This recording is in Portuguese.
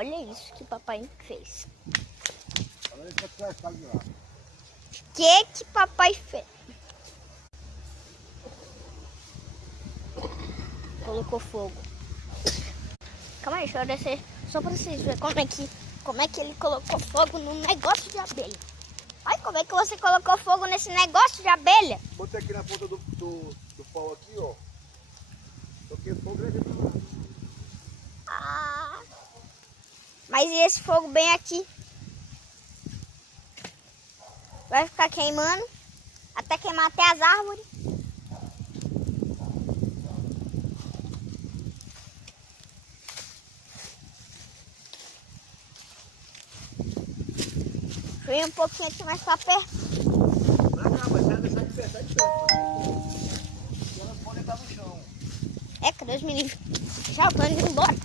Olha isso que papai fez. Que papai fez? Colocou fogo. Calma aí, deixa eu descer só pra vocês verem como é que ele colocou fogo no negócio de abelha. Olha como é que você colocou fogo nesse negócio de abelha. Botei aqui na ponta do pau aqui, ó. Toquei fogo e pra lá. Ah, mas e esse fogo bem aqui? Vai ficar queimando até queimar até as árvores. Vem um pouquinho aqui mais pra perto. Não, mas sai de perto, sai de perto. E elas podem estar no chão. É, que Deus me livre. Tchau, tô indo embora.